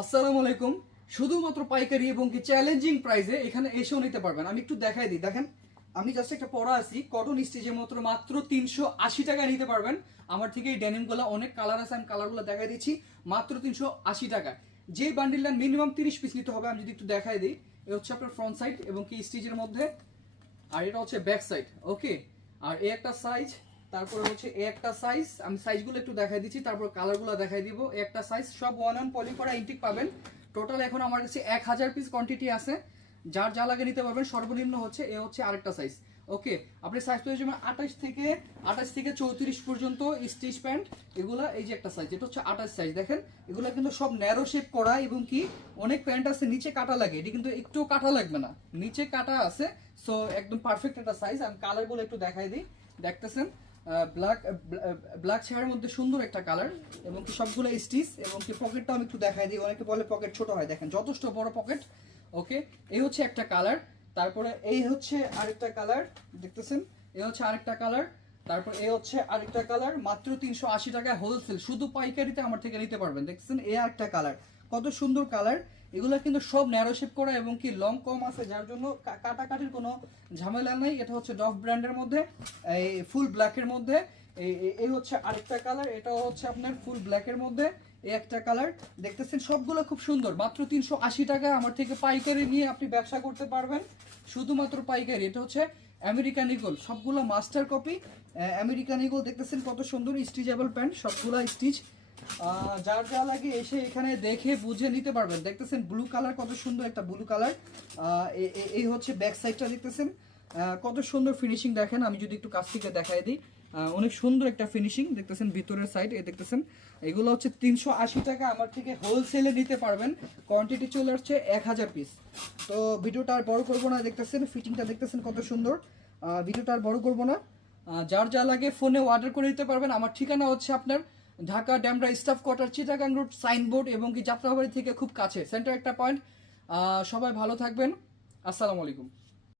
আসসালামু আলাইকুম। শুধুমাত্র পাইকারি এবং কি চ্যালেঞ্জিং প্রাইসে এখানে এসেও নিতে পারবেন। আমি একটু দেখাই দিই, দেখেন আমি জাস্ট একটা পরা আছি কটন স্টিচের মাত্র 380 টাকায় নিতে পারবেন আমার থেকে। এই ডেনিমগুলো অনেক কালার আছে, আমি কালারগুলো দেখাই দিচ্ছি মাত্র 380 টাকা। যে বান্ডিলটা মিনিমাম 30 পিস নিতে হবে। আমি যদি একটু দেখাই দিই, এ হচ্ছে আপনার ফ্রন্ট সাইড এবং কি স্টিচের মধ্যে, আর এটা হচ্ছে ব্যাক সাইড। ওকে, আর এই একটা সাইজ, তারপরে হচ্ছে এই একটা সাইজ। আমি সাইজগুলো একটু দেখাই দিচ্ছি, তারপর কালারগুলো দেখাই দিব। এই একটা সাইজ, সব ওয়ান পলি করা ইনটেক পাবেন। টোটাল এখন আমার কাছে 1000 পিস কোয়ান্টিটি আছে, যার যা লাগে নিতে পারবেন। সর্বনিম্ন হচ্ছে এ হচ্ছে আরেকটা সাইজ। ওকে, আপনি সাইজ পেয়ে যাবেন 28 থেকে 34 পর্যন্ত স্টিচ প্যান্ট এগুলা। এই যে একটা সাইজ, এটা হচ্ছে 28 সাইজ। দেখেন এগুলা কিন্তু সব ন্যারো শেপ করা এবং কি অনেক প্যান্ট আছে নিচে কাটা লাগে, এটি কিন্তু একটু কাটা লাগবে না, নিচে কাটা আছে। সো একদম পারফেক্ট একটা সাইজ। আমি কালারগুলো একটু দেখাই দিই, দেখতেছেন ব্ল্যাক শেয়ারের মধ্যে সুন্দর একটা কালার এবং কি সবগুলো স্টিচ এবং কি পকেটটাও আমি একটু দেখাই দিই। অনেকে বলে পকেট ছোট হয়, দেখেন যথেষ্ট বড় পকেট। ওকে, এই হচ্ছে একটা কালার, তারপরে এই হচ্ছে আরেকটা কালার, দেখতেছেন এই হচ্ছে আরেকটা কালার, তারপর এই হচ্ছে আরেকটা কালার। মাত্র 380 টাকায় হোলসেল, শুধু পাইকারিতে আমার থেকে নিতে পারবেন। দেখতেছেন এই আরেকটা কালার, কত সুন্দর কালার। এগুলো কিন্তু সব ন্যারো শেপ করা এবং কি লং কম আছে, যার জন্য কাটাকাটির কোনো ঝামেলা নেই। এটা হচ্ছে ডভ ব্র্যান্ডের মধ্যে, এই ফুল ব্ল্যাকের মধ্যে। এই হচ্ছে আরেকটা কালার, এটাও হচ্ছে আপনার ফুল ব্ল্যাকের মধ্যে। এই একটা কালার, দেখতেছেন সবগুলো খুব সুন্দর। মাত্র 380 টাকায় আমার থেকে পাইকারি নিয়ে আপনি ব্যবসা করতে পারবেন, শুধুমাত্র পাইকারি। এটা হচ্ছে আমেরিকান ইগল, সবগুলো মাস্টার কপি আমেরিকান ইগল। দেখতেছেন কত সুন্দর স্টিচেবল প্যান্ট, সবগুলো স্টিচ। যার যা লাগে এসে এখানে দেখে বুঝে নিতে পারবেন। দেখতেছেন ব্লু কালার, কত সুন্দর একটা ব্লু কালার। এই হচ্ছে ব্যাক সাইডটা, দেখতেছেন কত সুন্দর ফিনিশিং। দেখেন আমি যদি একটু কাছ থেকে দেখাই দিই, অনেক সুন্দর একটা ফিনিশিং। দেখতেছেন ভিতরের সাইড, দেখতেছেন এগুলো হচ্ছে 380 টাকা আমার থেকে হোলসেলে নিতে পারবেন। কোয়ান্টিটি চলে আসছে 1000 পিস। তো ভিডিওটা আর বড় করবো না, দেখতেছেন ফিটিংটা দেখতেছেন কত সুন্দর। ভিডিওটা আর বড় করবো না, যার যা লাগে ফোনে অর্ডার করে দিতে পারবেন। আমার ঠিকানা হচ্ছে আপনার Dhaka Demra staff quarter, Chittagong road, signboard এবং কি যাত্রাবাড়ি থেকে খুব কাছে, সেন্টার একটা পয়েন্ট। সবাই ভালো থাকবেন, আসসালামু আলাইকুম।